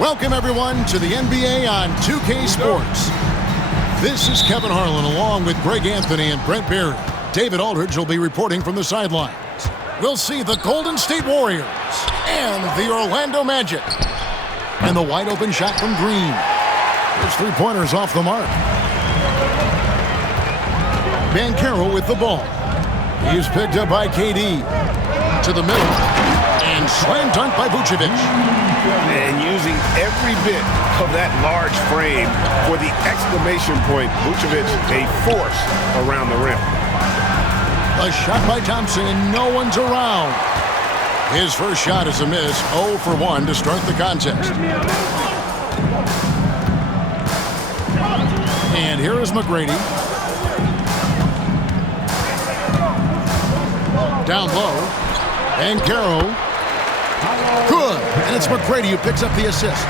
Welcome, everyone, to the NBA on 2K Sports. This is Kevin Harlan along with Greg Anthony and Brent Barry. David Aldridge will be reporting from the sidelines. We'll see the Golden State Warriors and the Orlando Magic. And the wide-open shot from Green. His three-pointers off the mark. Banchero with the ball. He's picked up by KD. To the middle. And slam dunk by Vucevic. And using every bit of that large frame for the exclamation point. Vucevic, a force around the rim. A shot by Thompson, and no one's around. His first shot is a miss, 0 for 1 to start the contest. And here is McGrady. Down low. Banchero. Good. And it's McGrady who picks up the assist.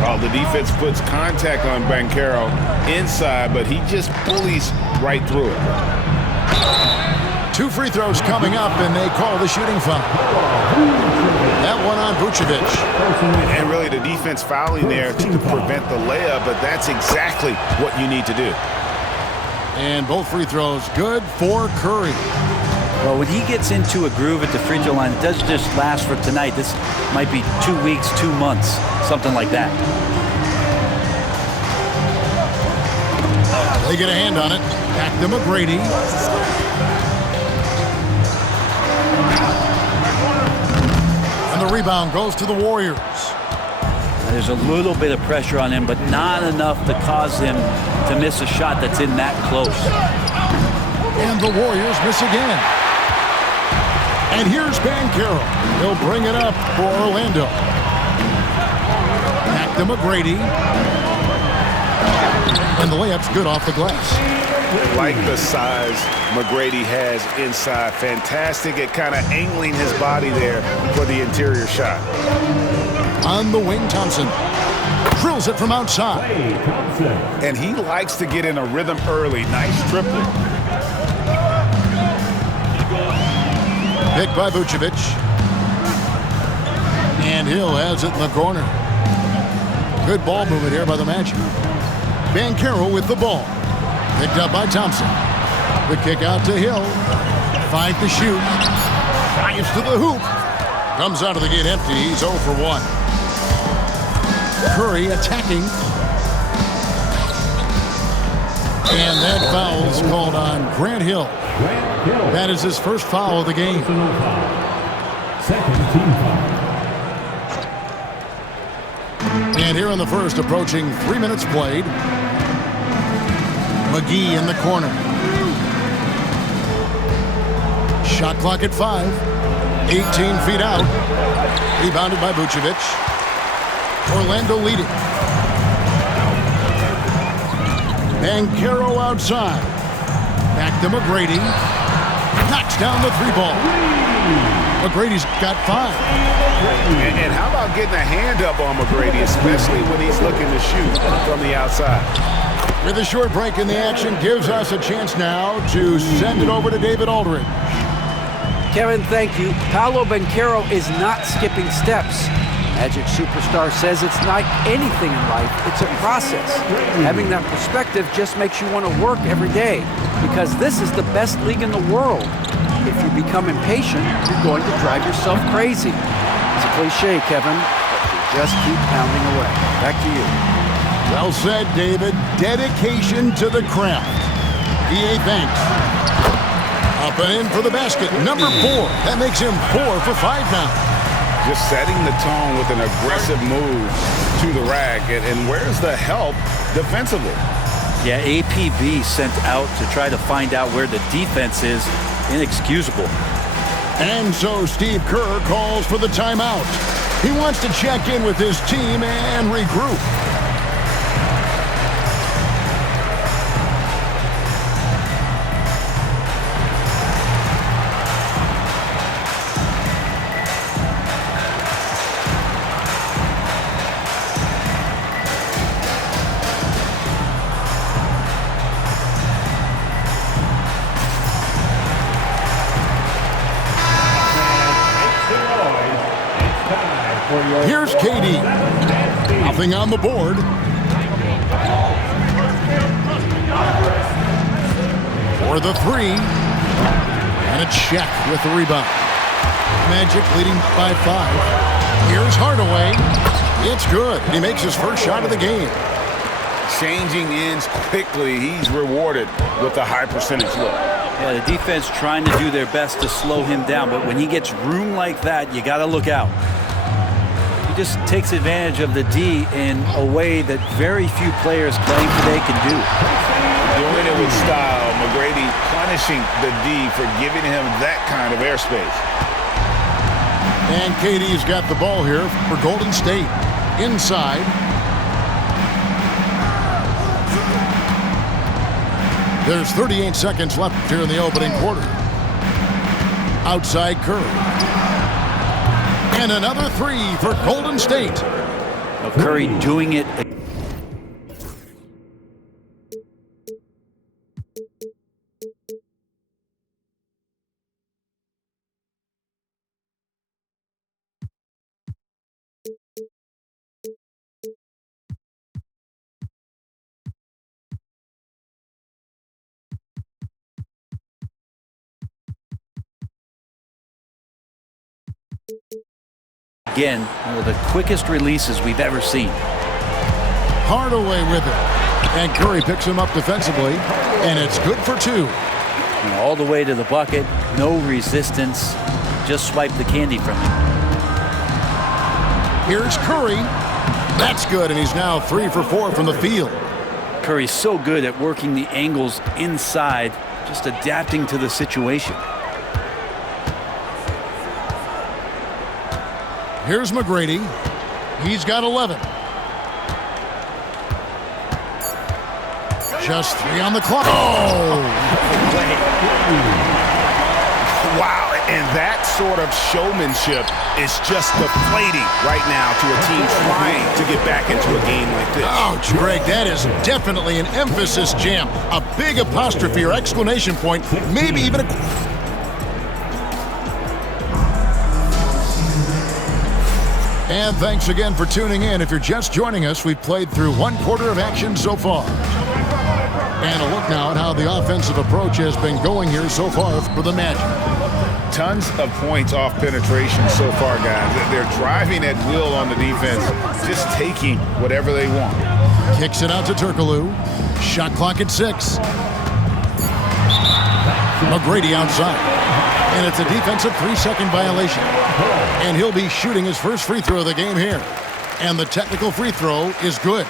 Oh, the defense puts contact on Banchero inside, but he just bullies right through it. 2 free throws coming up, and they call the shooting foul. That one on Vucevic. And really the defense fouling there to prevent the layup, but that's exactly what you need to do. And both free throws good for Curry. Well, when he gets into a groove at the free throw line, it doesn't just last for tonight. This might be 2 weeks, 2 months, something like that. They get a hand on it. Back to McGrady. And the rebound goes to the Warriors. There's a little bit of pressure on him, but not enough to cause him to miss a shot that's in that close. And the Warriors miss again. And here's Banchero. He'll bring it up for Orlando. Back to McGrady. And the layup's good off the glass. Like the size McGrady has inside. Fantastic at kind of angling his body there for the interior shot. On the wing, Thompson drills it from outside. And he likes to get in a rhythm early. Nice triplet. Picked by Vucevic. And Hill has it in the corner. Good ball movement here by the Magic. Banchero with the ball. Picked up by Thompson. The kick out to Hill. 5 to shoot. Drives to the hoop. Comes out of the gate empty. He's 0 for 1. Curry attacking. And that foul's called on Grant Hill. That is his first foul of the game. Second team foul. And here in the first, approaching 3 minutes played. McGee in the corner. Shot clock at 5. 18 feet out. Rebounded by Vucevic. Orlando leading. Banchero outside. Back to McGrady. Knocks down the 3-ball. McGrady's got 5. And how about getting a hand up on McGrady, especially when he's looking to shoot from the outside. With a short break in the action, gives us a chance now to send it over to David Aldridge. Kevin, thank you. Paolo Banchero is not skipping steps. Magic superstar says it's like anything in life, it's a process. Having that perspective just makes you want to work every day, because this is the best league in the world. If you become impatient, you're going to drive yourself crazy. It's a cliche, Kevin, but you just keep pounding away. Back to you. Well said, David. Dedication to the craft. E.A. Banks. Up and in for the basket. Number 4. That makes him 4 for 5 now. Just setting the tone with an aggressive move to the rack. And where's the help defensively? Yeah, APB sent out to try to find out where the defense is. Inexcusable. And so Steve Kerr calls for the timeout. He wants to check in with his team and regroup. Here's KD. Nothing on the board. For the three. And a check with the rebound. Magic leading by 5. Here's Hardaway. It's good. He makes his first shot of the game. Changing ends quickly. He's rewarded with a high percentage look. Yeah, the defense trying to do their best to slow him down, but when he gets room like that, you got to look out. He just takes advantage of the D in a way that very few players playing today can do. Doing it with style. McGrady punishing the D for giving him that kind of airspace. And KD's got the ball here for Golden State. Inside. There's 38 seconds left here in the opening quarter. Outside Curry. And another three for Golden State. Now Curry doing it. Again, one of the quickest releases we've ever seen. Hardaway with it. And Curry picks him up defensively. And it's good for 2. And all the way to the bucket. No resistance. Just swipe the candy from him. Here's Curry. That's good. And he's now 3 for 4 from the field. Curry's so good at working the angles inside. Just adapting to the situation. Here's McGrady. He's got 11. Just 3 on the clock. Oh! Wow, and that sort of showmanship is just deflating right now to a team trying to get back into a game like this. Ouch, Greg, that is definitely an emphasis jam. A big apostrophe or exclamation point, maybe even a... And thanks again for tuning in. If you're just joining us, we've played through 1 quarter of action so far. And a look now at how the offensive approach has been going here so far for the Magic. Tons of points off penetration so far, guys. They're driving at will on the defense, just taking whatever they want. Kicks it out to Turkoglu. Shot clock at 6. McGrady outside. And it's a defensive 3-second violation. And he'll be shooting his first free throw of the game here. And the technical free throw is good.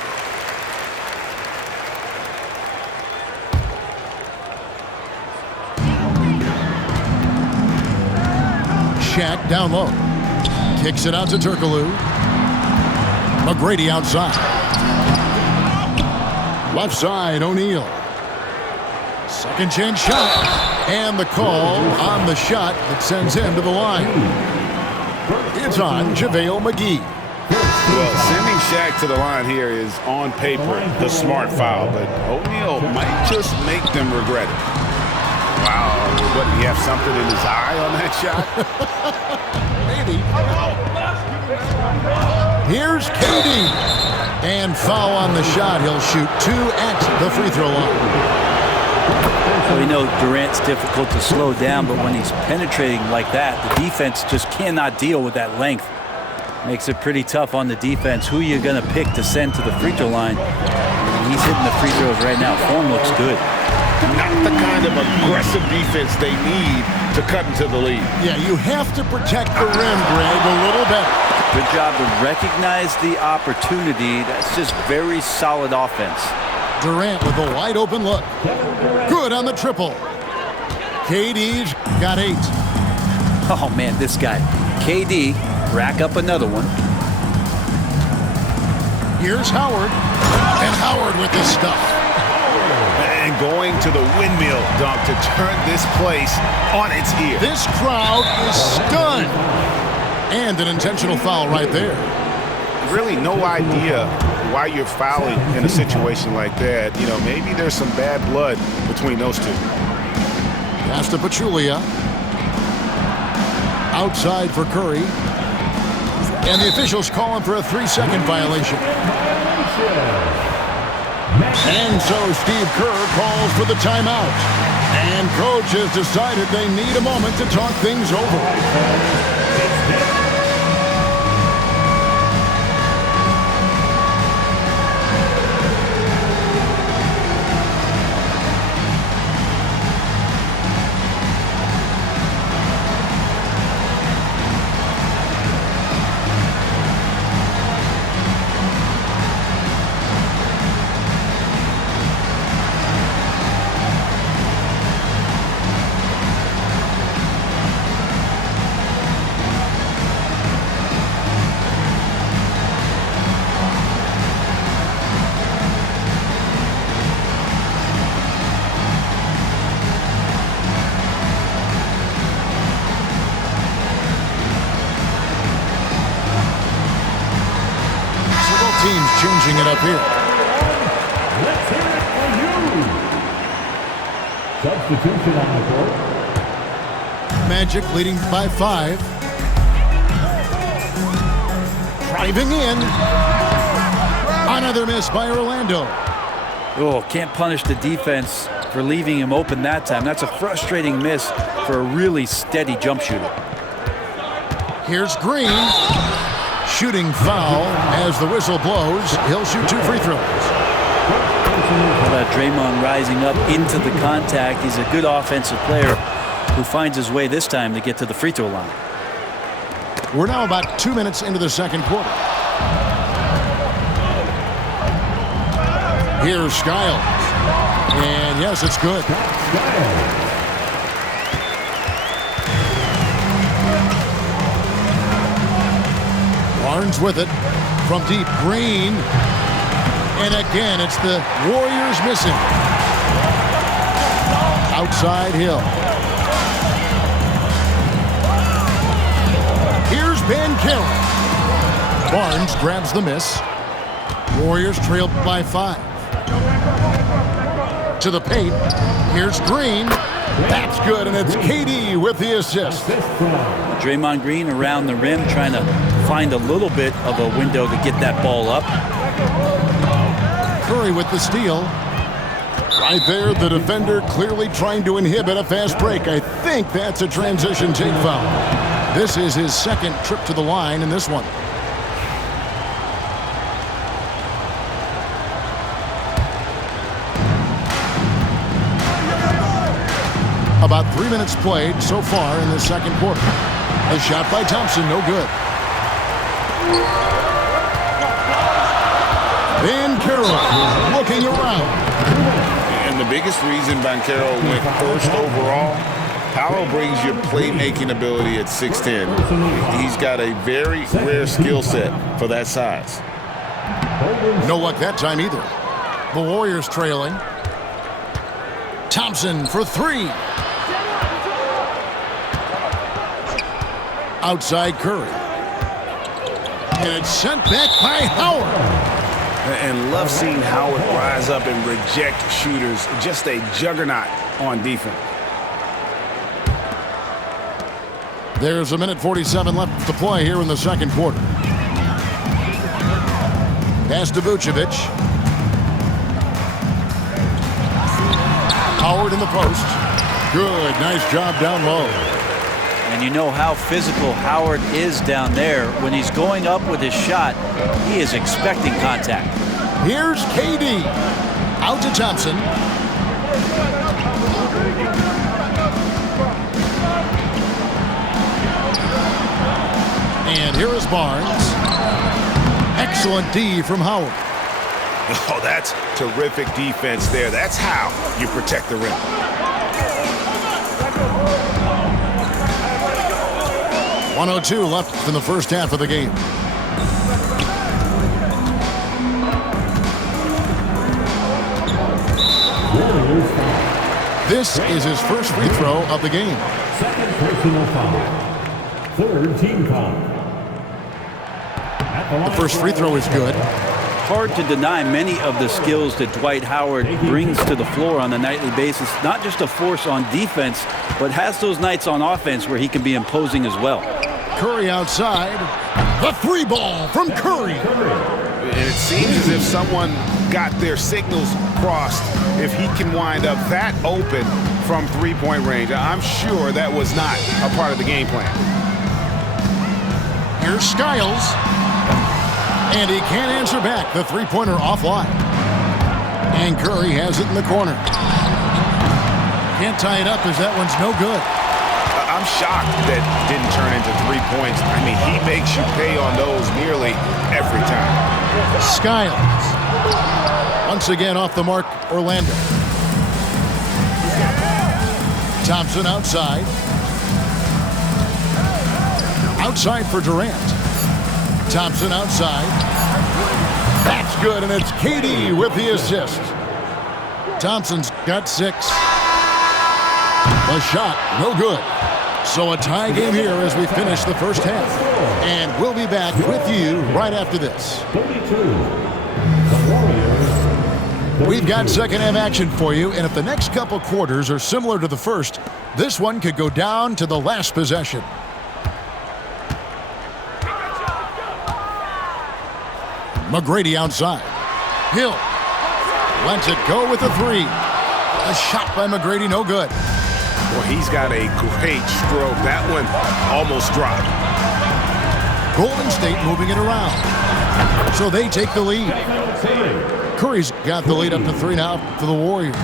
Shaq down low. Kicks it out to Turkoglu. McGrady outside. Left side, O'Neal. Second chance shot. And the call on the shot that sends him to the line. It's on JaVale McGee. Well, sending Shaq to the line here is on paper the smart foul, but O'Neal might just make them regret it. Wow, what, do you have something in his eye on that shot? Maybe. Here's KD. And foul on the shot. He'll shoot 2 at the free throw line. We know Durant's difficult to slow down, but when he's penetrating like that, the defense just cannot deal with that length. Makes it pretty tough on the defense. Who you're going to pick to send to the free throw line. He's hitting the free throws right now. Form looks good. Not the kind of aggressive defense they need to cut into the lead. Yeah, you have to protect the rim, Greg, a little better. Good job to recognize the opportunity. That's just very solid offense. Durant with a wide open look. Good on the triple. KD's got 8. Oh, man, this guy. KD, rack up another one. Here's Howard. And Howard with the stuff. And going to the windmill dunk to turn this place on its ear. This crowd is stunned. And an intentional foul right there. Really no idea why you're fouling in a situation like that. You know, maybe there's some bad blood between those two. Pass to Pachulia. Outside for Curry. And the officials call him for a 3-second violation. And so Steve Kerr calls for the timeout. And coach has decided they need a moment to talk things over. Teams changing it up here. Let's hear it for you. Substitution on the court. Magic leading by 5. Driving in. Another miss by Orlando. Oh, can't punish the defense for leaving him open that time. That's a frustrating miss for a really steady jump shooter. Here's Green. Shooting foul as the whistle blows. He'll shoot 2 free throws. How about Draymond rising up into the contact? He's a good offensive player who finds his way this time to get to the free throw line. We're now about 2 minutes into the second quarter. Here's Skiles. And yes, it's good. Barnes with it from deep. Green. And again, it's the Warriors missing. Outside Hill. Here's Banchero. Barnes grabs the miss. Warriors trailed by 5. To the paint. Here's Green. That's good, and it's KD with the assist. Draymond Green around the rim trying to find a little bit of a window to get that ball up. Curry with the steal. Right there, the defender clearly trying to inhibit a fast break. I think that's a transition take foul. This is his second trip to the line in this one. About 3 minutes played so far in the second quarter. A shot by Thompson, no good. Banchero looking around. And the biggest reason Banchero went first overall, Paolo brings your playmaking ability at 6'10". He's got a very rare skill set for that size. No luck that time either. The Warriors trailing. Thompson for 3. Outside Curry. And it's sent back by Howard. And love seeing Howard rise up and reject shooters. Just a juggernaut on defense. There's 1:47 left to play here in the second quarter. Pass to Vucevic. Howard in the post. Good, nice job down low. And you know how physical Howard is down there. When he's going up with his shot, he is expecting contact. Here's KD. Out to Thompson. And here is Barnes. Excellent D from Howard. Oh, that's terrific defense there. That's how you protect the rim. .102 left in the first half of the game. This is his first free throw of the game. Second personal foul. Third team foul. The first free throw is good. Hard to deny many of the skills that Dwight Howard brings to the floor on a nightly basis. Not just a force on defense, but has those nights on offense where he can be imposing as well. Curry outside. The three ball from Curry. And it seems as if someone got their signals crossed if he can wind up that open from three-point range. I'm sure that was not a part of the game plan. Here's Skiles. And he can't answer back. The three-pointer offline. And Curry has it in the corner. Can't tie it up as that one's no good. I'm shocked that didn't turn into 3 points. I mean, he makes you pay on those nearly every time. Skiles. Once again off the mark, Orlando. Thompson outside. Outside for Durant. Thompson outside. That's good, and it's KD with the assist. Thompson's got 6. The shot, no good. So a tie game here as we finish the first half. And we'll be back with you right after this. 32. The Warriors. We've got second half action for you, and if the next couple quarters are similar to the first, this one could go down to the last possession. McGrady outside. Hill lets it go with a 3. A shot by McGrady, no good. Well, he's got a great stroke. That one almost dropped. Golden State moving it around. So they take the lead. Curry's got the lead up to 3 now for the Warriors.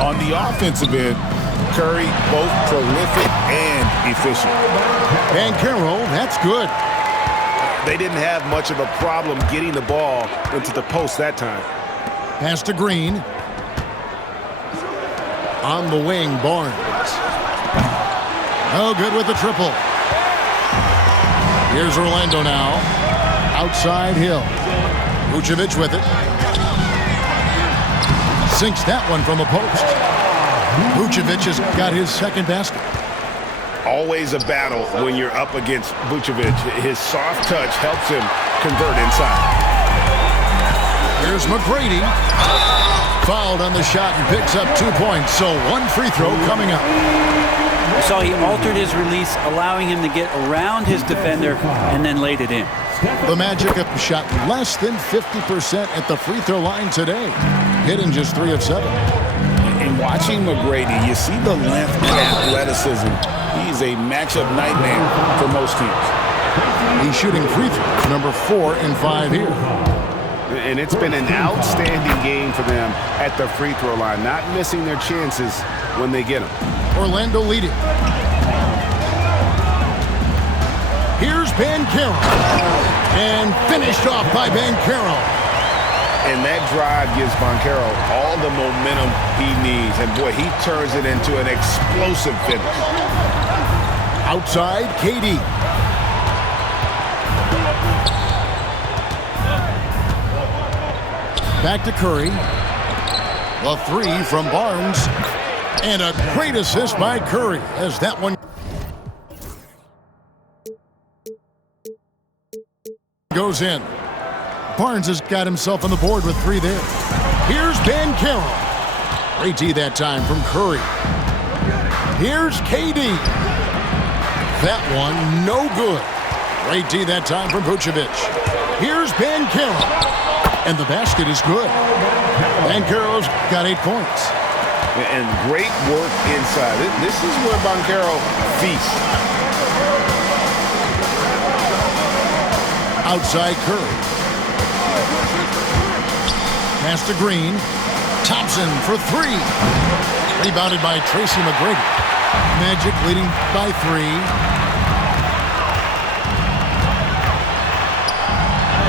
On the offensive end, Curry both prolific and efficient. Banchero, that's good. They didn't have much of a problem getting the ball into the post that time. Pass to Green. On the wing, Barnes. No good with the triple. Here's Orlando now. Outside Hill. Vucevic with it. Sinks that one from the post. Vucevic has got his second basket. Always a battle when you're up against Vucevic. His soft touch helps him convert inside. Here's McGrady. Fouled on the shot and picks up 2 points. So 1 free throw coming up. So he altered his release, allowing him to get around his defender and then laid it in. The Magic have shot less than 50% at the free throw line today, hitting just 3 of 7. In watching McGrady, you see the length and athleticism. He's a matchup nightmare for most teams. He's shooting free throws, number 4 and 5 here. And it's been an outstanding game for them at the free throw line, not missing their chances when they get them. Orlando leading. Here's Banchero. And finished off by Banchero. And that drive gives Banchero all the momentum he needs. And boy, he turns it into an explosive finish. Outside, KD. Back to Curry. The 3 from Barnes. And a great assist by Curry as that one goes in. Barnes has got himself on the board with 3 there. Here's Banchero. Great D that time from Curry. Here's KD. That one no good. Great D that time from Vucevic. Here's Banchero. And the basket is good. Banchero's got 8 points. And great work inside. This is where Banchero feasts. Outside Curry. Pass to Green. Thompson for 3. Rebounded by Tracy McGrady. Magic leading by 3.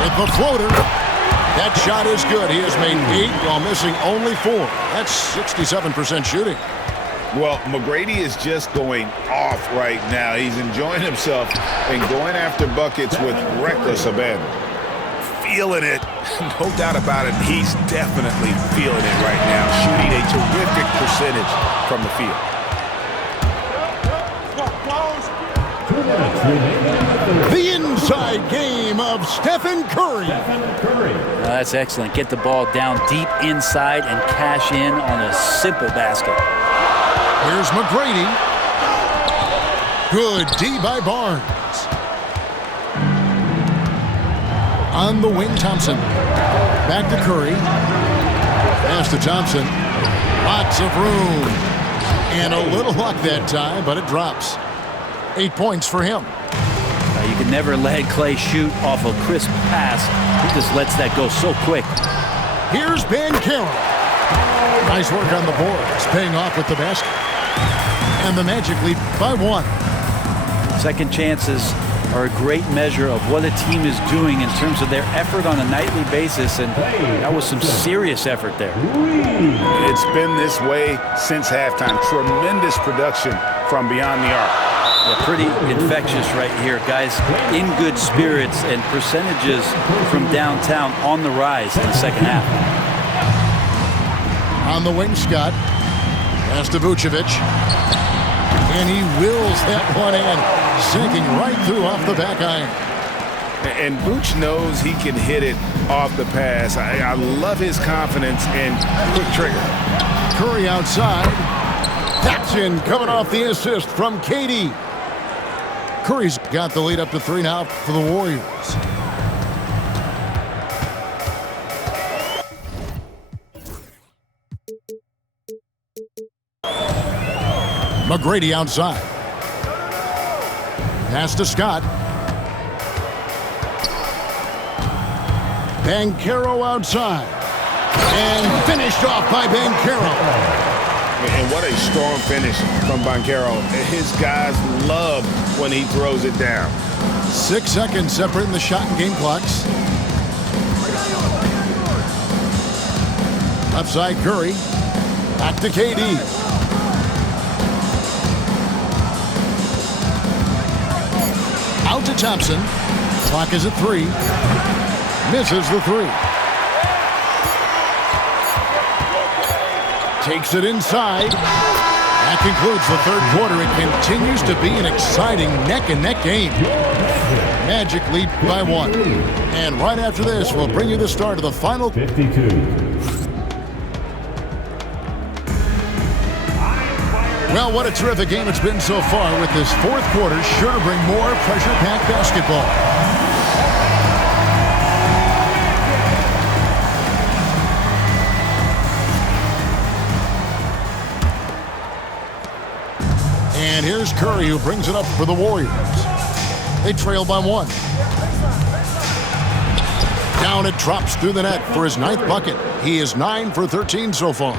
With the floater. That shot is good. He has made 8 while missing only 4. That's 67% shooting. Well, McGrady is just going off right now. He's enjoying himself and going after buckets with reckless abandon. Feeling it. No doubt about it. He's definitely feeling it right now. Shooting a terrific percentage from the field. The inside game of Stephen Curry. That's excellent. Get the ball down deep inside and cash in on a simple basket. Here's McGrady. Good D by Barnes. On the wing, Thompson. Back to Curry. Pass to Thompson. Lots of room. And a little luck that time, but it drops. 8 points for him. You can never let Clay shoot off a crisp pass. He just lets that go so quick. Here's Banchero. Nice work on the boards, paying off with the basket. And the Magic lead by 1. Second chances are a great measure of what a team is doing in terms of their effort on a nightly basis, and that was some serious effort there. It's been this way since halftime. Tremendous production from beyond the arc. Yeah, pretty infectious right here, guys. In good spirits and percentages from downtown on the rise in the second half. On the wing, Scott. Pass to Vucevic. And he wills that one in, sinking right through off the back iron. And Vooch knows he can hit it off the pass. I love his confidence and quick trigger. Curry outside. That's in, coming off the assist from KD. Curry's got the lead up to 3 now for the Warriors. McGrady outside. Pass to Scott. Banchero outside. And finished off by Banchero. And what a strong finish from Banchero. His guys love when he throws it down. 6 seconds separating the shot and game clocks. Left side, Curry. Back to KD. Out to Thompson. Clock is at 3. Misses the 3. Takes it inside. That concludes the third quarter. It continues to be an exciting neck-and-neck game. Magic lead by 1. And right after this, we'll bring you the start of the final. 52. Well, what a terrific game it's been so far, with this fourth quarter sure to bring more pressure-packed basketball. And here's Curry, who brings it up for the Warriors. They trail by 1. Down it drops through the net for his 9th bucket. He is 9 for 13 so far.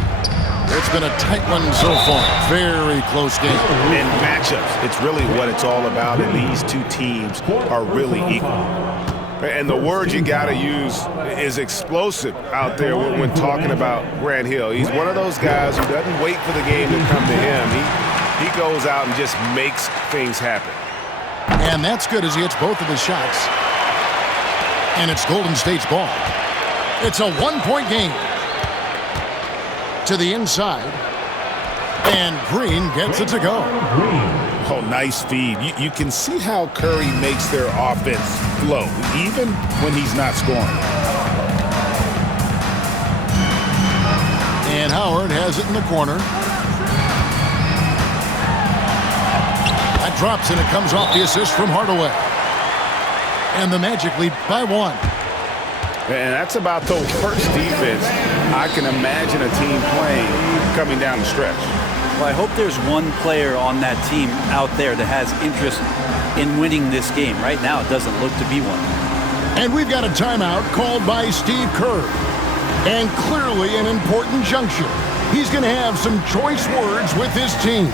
It's been a tight one so far. Very close game. In matchups, it's really what it's all about, and these two teams are really equal. And the word you got to use is explosive out there when talking about Grant Hill. He's one of those guys who doesn't wait for the game to come to him. He goes out and just makes things happen. And that's good as he hits both of his shots. And it's Golden State's ball. It's a 1-point game. To the inside. And Green gets it to go. Oh, nice feed. You can see how Curry makes their offense flow, even when he's not scoring. And Howard has it in the corner. That drops, and it comes off the assist from Hardaway. And the Magic lead by 1. And that's about the worst defense I can imagine a team playing coming down the stretch. Well, I hope there's one player on that team out there that has interest in winning this game. Right now, it doesn't look to be one. And we've got a timeout called by Steve Kerr. And clearly an important juncture. He's going to have some choice words with his team.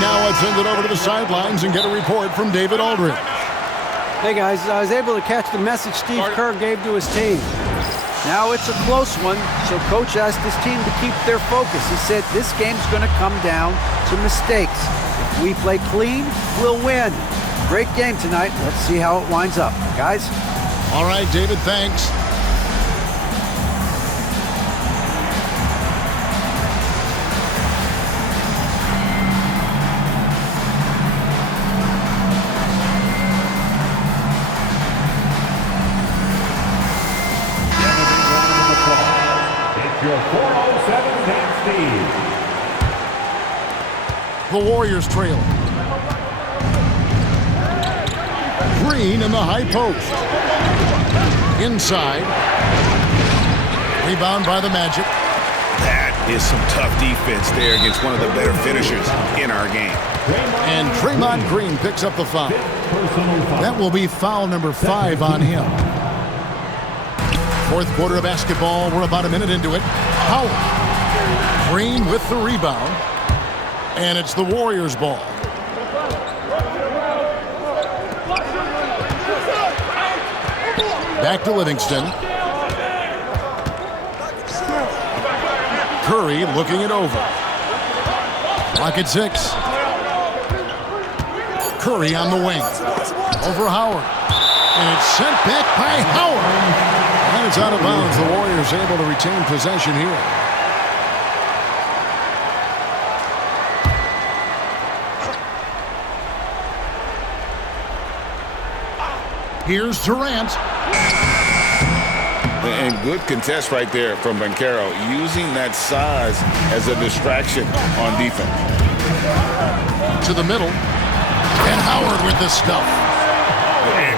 Now let's send it over to the sidelines and get a report from David Aldridge. Hey guys, I was able to catch the message Steve Kerr gave to his team. Now it's a close one, so coach asked his team to keep their focus. He said this game's going to come down to mistakes. If we play clean, we'll win. Great game tonight. Let's see how it winds up. Guys? All right, David, thanks. The Warriors trail. Green in the high post. Inside. Rebound by the Magic. That is some tough defense there against one of the better finishers in our game. And Draymond Green picks up the foul. That will be foul number 5 on him. Fourth quarter of basketball. We're about a minute into it. Howard. Green with the rebound. And it's the Warriors' ball. Back to Livingston. Curry looking it over. Clock at 6. Curry on the wing. Over Howard. And it's sent back by Howard. And it's out of bounds. The Warriors able to retain possession here. Here's Durant. And good contest right there from Banchero, using that size as a distraction on defense. To the middle. And Howard with the stuff.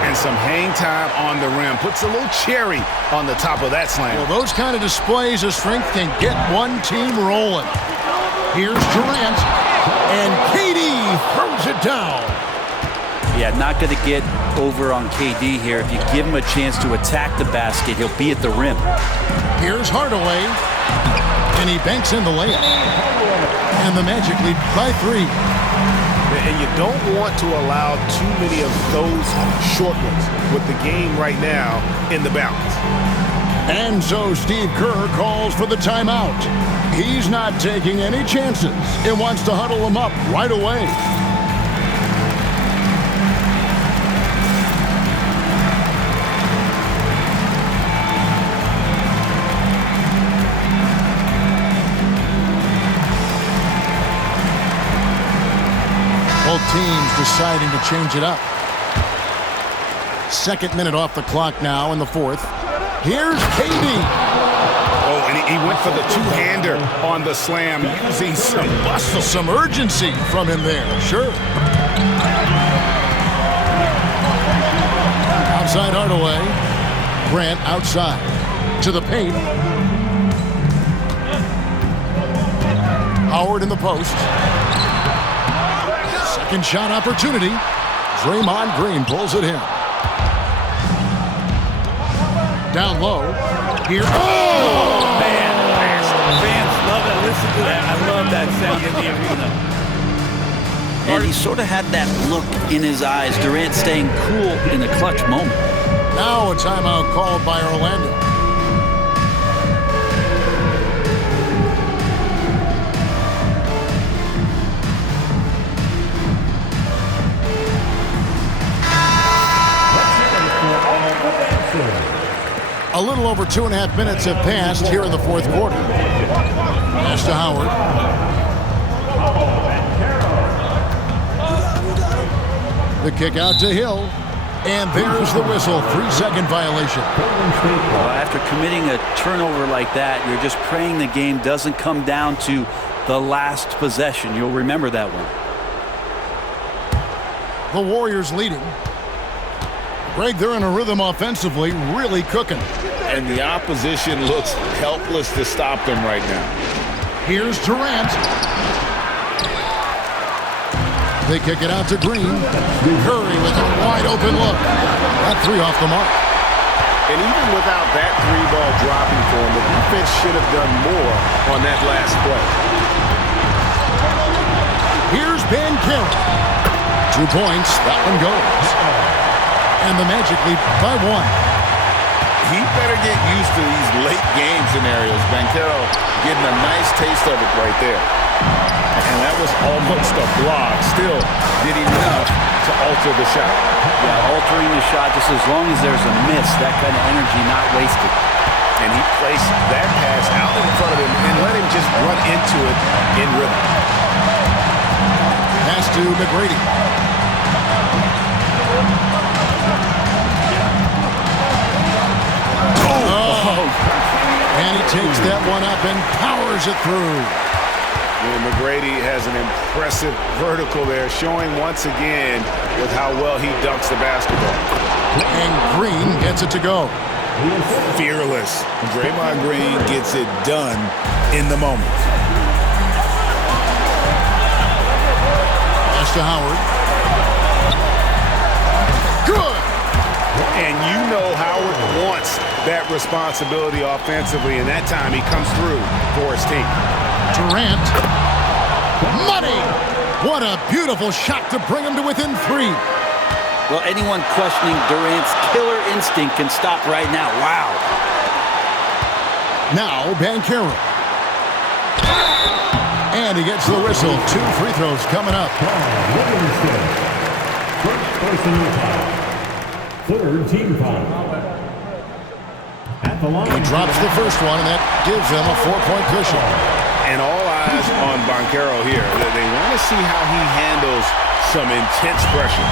And some hang time on the rim. Puts a little cherry on the top of that slam. Well, those kind of displays of strength can get one team rolling. Here's Durant. And KD throws it down. Yeah, not going to get over on KD here. If you give him a chance to attack the basket, he'll be at the rim. Here's Hardaway. And he banks in the layup. And the Magic lead by 3. And you don't want to allow too many of those short ones with the game right now in the balance. And so Steve Kerr calls for the timeout. He's not taking any chances. He wants to huddle them up right away. Both teams deciding to change it up. Second minute off the clock now in the fourth. Here's KD. Oh, and he went for the two-hander on the slam, using some muscle. Some urgency from him there, sure. Outside Hardaway. Grant outside. To the paint. Howard in the post. Second shot opportunity. Draymond Green pulls it in. Down low. Here. Oh! Man, fans love it. Listen to that. I love that sound in the arena. And he sort of had that look in his eyes. Durant staying cool in a clutch moment. Now a timeout called by Orlando. A little over 2.5 minutes have passed here in the fourth quarter. Pass to Howard. The kick out to Hill. And there's the whistle. 3-second violation. Well, after committing a turnover like that, you're just praying the game doesn't come down to the last possession. You'll remember that one. The Warriors leading. Greg, they're in a rhythm offensively, really cooking. And the opposition looks helpless to stop them right now. Here's Durant. They kick it out to Green. Curry with a wide open look. That 3 off the mark. And even without that 3-ball dropping for him, the defense should have done more on that last play. Here's Banchero. 2 points. That one goes. And the Magic lead by 1. He better get used to these late game scenarios. Banchero getting a nice taste of it right there. And that was almost a block. Still did enough to alter the shot. Yeah, altering the shot just as long as there's a miss, that kind of energy not wasted. And he placed that pass out in front of him and let him just run into it in rhythm. Pass to McGrady. Oh. And he takes that one up and powers it through. And McGrady has an impressive vertical there, showing once again with how well he dunks the basketball. And Green gets it to go. Fearless. Draymond Green gets it done in the moment. Pass to Howard. Good. And you know Howard wants that responsibility offensively, and that time he comes through for his team. Durant. Money. What a beautiful shot to bring him to within 3. Well, anyone questioning Durant's killer instinct can stop right now. Wow. Now Banchero. And he gets the whistle. 2 free throws coming up. First personal foul. Third team foul. At the line. He drops the first one, and that gives them a 4-point cushion. And all eyes on Banchero here. They want to see how he handles some intense pressure.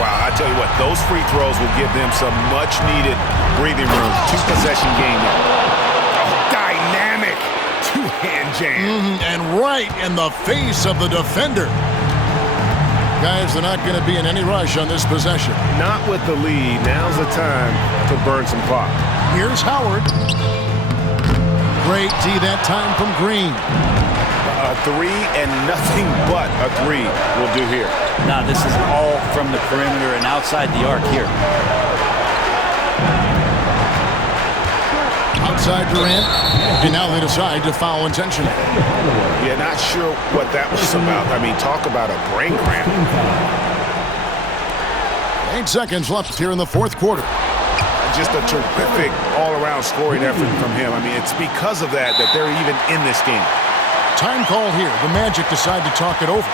Wow, I tell you what, those free throws will give them some much-needed breathing room. 2-possession game. Oh, dynamic 2-hand jam. And right in the face of the defender. Guys, they're not going to be in any rush on this possession. Not with the lead. Now's the time to burn some clock. Here's Howard. Great D that time from Green. A 3 and nothing but a 3 will do here. Now, this is all from the perimeter and outside the arc here. Outside Durant. And now they decide to foul intentionally. Yeah, not sure what that was about. I mean, talk about a brain cramp. 8 seconds left here in the 4th quarter. Just a terrific all-around scoring effort from him. I mean, it's because of that they're even in this game. Time call here. The Magic decide to talk it over.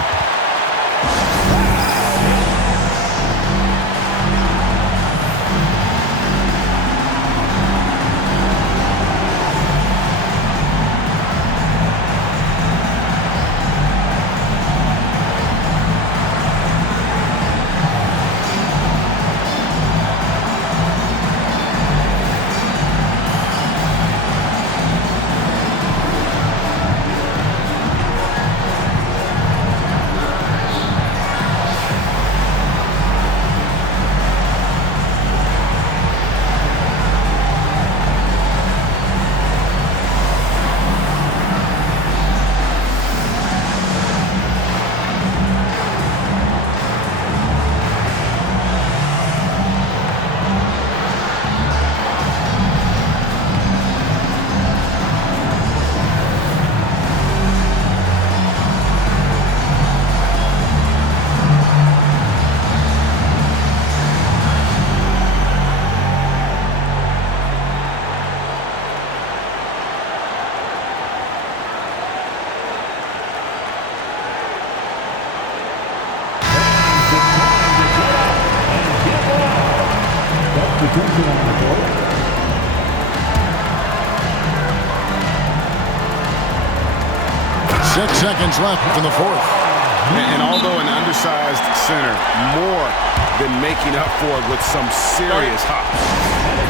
Substitution on the court. 6 seconds left in the 4th. And although an undersized center, more than making up for it with some serious hops.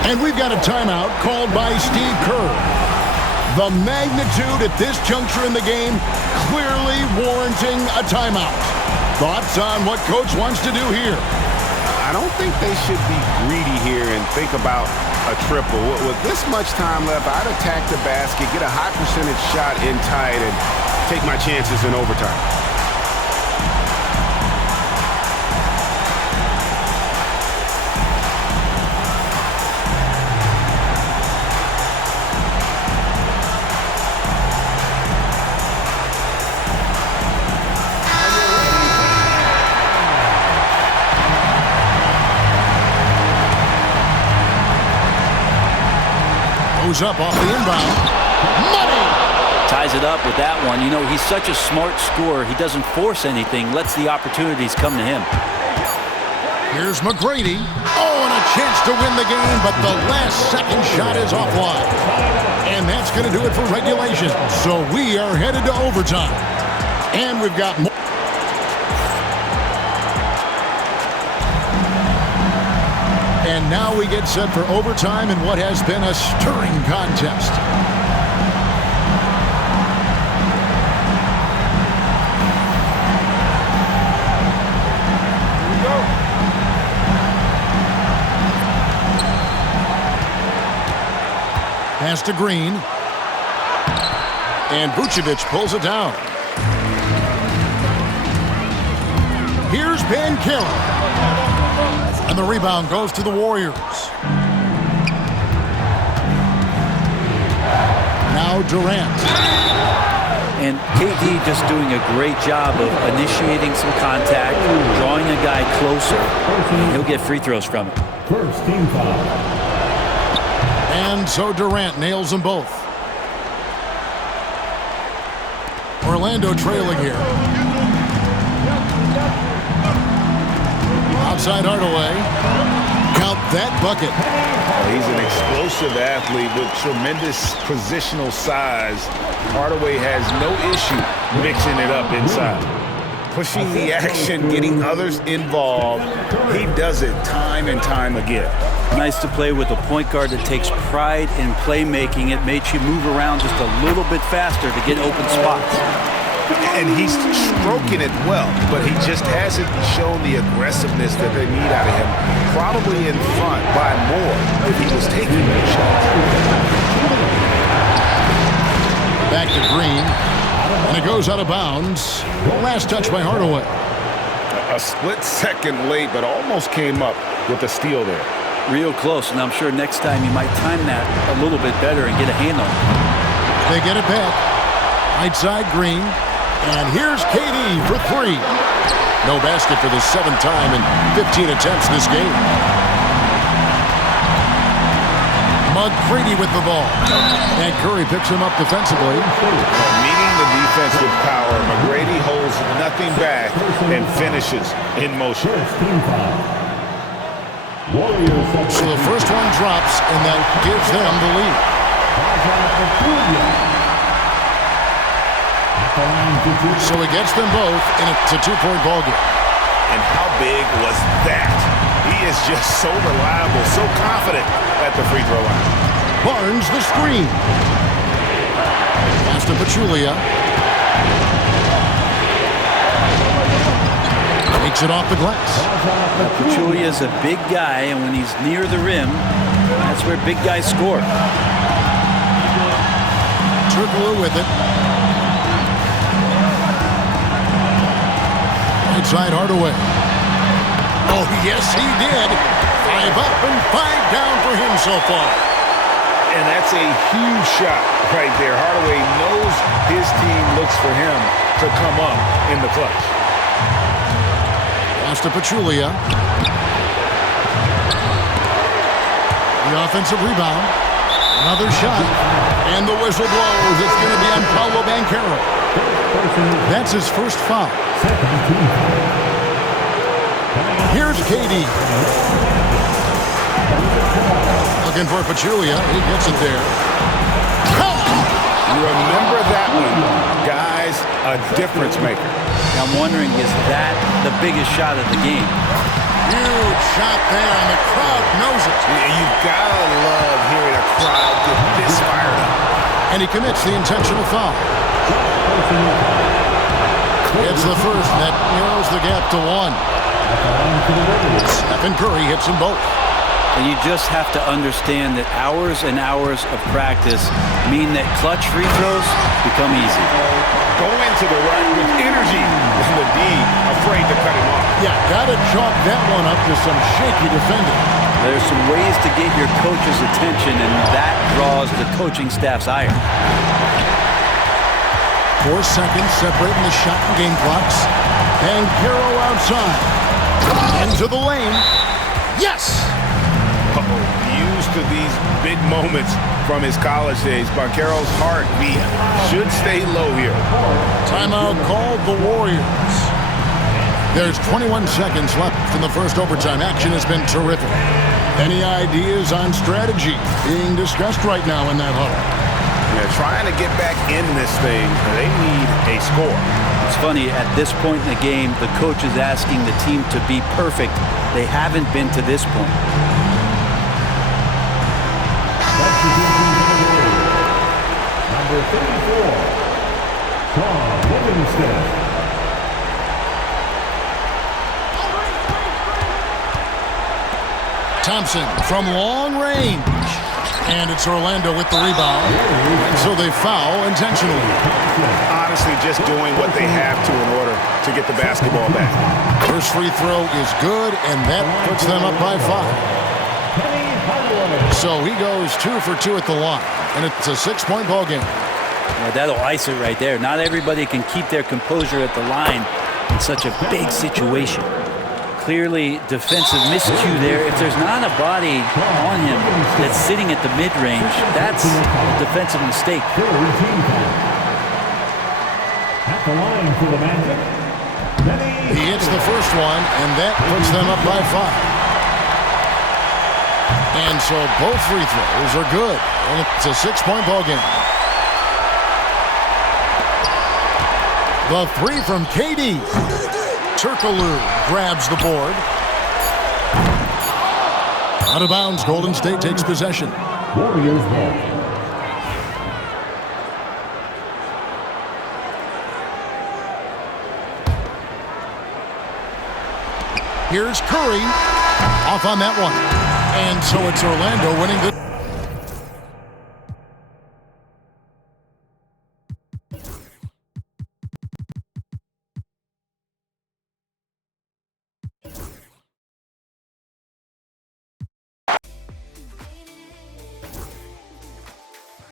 And we've got a timeout called by Steve Kerr. The magnitude at this juncture in the game clearly warranting a timeout. Thoughts on what Coach wants to do here? I don't think they should be greedy here and think about a triple. With this much time left, I'd attack the basket, get a high percentage shot in tight, and take my chances in overtime. Goes up off the inbound. Money! Ties it up with that one. You know, he's such a smart scorer. He doesn't force anything, lets the opportunities come to him. Here's McGrady. Oh, and a chance to win the game, but the last second shot is offline. And that's going to do it for regulation. So we are headed to overtime. And we've got more. And now we get set for overtime in what has been a stirring contest. Pass to Green. And Vucevic pulls it down. Here's Banchero. And the rebound goes to the Warriors. Now Durant. And KD just doing a great job of initiating some contact, drawing a guy closer, and he'll get free throws from it. First team foul. And so Durant nails them both. Orlando trailing here. Outside Hardaway. Count that bucket. He's an explosive athlete with tremendous positional size. Hardaway has no issue mixing it up inside. Pushing the action, getting others involved. He does it time and time again. Nice to play with a point guard that takes pride in playmaking. It makes you move around just a little bit faster to get open spots. And he's stroking it well, but he just hasn't shown the aggressiveness that they need out of him. Probably in front by more if he was taking those shots. Back to Green. And it goes out of bounds. Last touch by Hardaway. A split second late, but almost came up with a steal there. Real close, and I'm sure next time you might time that a little bit better and get a hand on it. They get it back. Right side Green. And here's KD for three. No basket for the seventh time in 15 attempts this game. McGrady with the ball. And Curry picks him up defensively. Meeting the defense with power, McGrady holds nothing back and finishes in motion. First team foul. Warriors. So the first one drops, and that gives them the lead. So he gets them both, and it's a two-point ball game. And how big was that? He is just so reliable, so confident at the free throw line. Barnes the screen. Pass to Pachulia. Takes it off the glass. Pachulia is a big guy, and when he's near the rim, that's where big guys score. Turkoglu with it. Inside Hardaway. Oh, yes, he did. 5 up and 5 down for him so far. And that's a huge shot right there. Hardaway knows his team looks for him to come up in the clutch. Pass to Pachulia. The offensive rebound. Another shot. And the whistle blows. It's going to be on Paolo Banchero. That's his first foul. Here's KD. Looking for Pachulia. He gets it there. Remember that one. Guys, a difference maker. I'm wondering, is that the biggest shot of the game? Huge shot there, and the crowd knows it. You've got to love hearing a crowd get this fired up. And he commits the intentional foul. It's the first that narrows the gap to 1. Stephen Curry hits them both. And you just have to understand that hours and hours of practice mean that clutch free throws become easy. Go into the rack with energy, and the D afraid to cut him off. Yeah, got to chalk that one up to some shaky defending. There's some ways to get your coach's attention, and that draws the coaching staff's ire. 4 seconds separating the shot and game clocks. Banchero outside. Into the lane. Yes! Used to these big moments from his college days. Banchero's heartbeat should stay low here. Timeout called the Warriors. There's 21 seconds left in the first overtime. Action has been terrific. Any ideas on strategy being discussed right now in that huddle? They're trying to get back in this thing. They need a score. It's funny, at this point in the game, the coach is asking the team to be perfect. They haven't been to this point. Number 34, Sean Livingston. Thompson from long range. And it's Orlando with the rebound. And so they foul intentionally. Honestly, just doing what they have to in order to get the basketball back. First free throw is good, and that puts them up by 5. So he goes 2 for 2 at the line, and it's a 6-point ball game. Well, that'll ice it right there. Not everybody can keep their composure at the line in such a big situation. Clearly defensive miscue there. If there's not a body on him that's sitting at the mid-range, that's a defensive mistake. At the line for the Magic, He hits the first one, and that puts them up by 5. And so both free throws are good, and it's a 6-point ball game. The 3 from KD. Turkoglu grabs the board. Out of bounds, Golden State takes possession. Warriors ball. Here's Curry. Off on that one. And so it's Orlando winning the...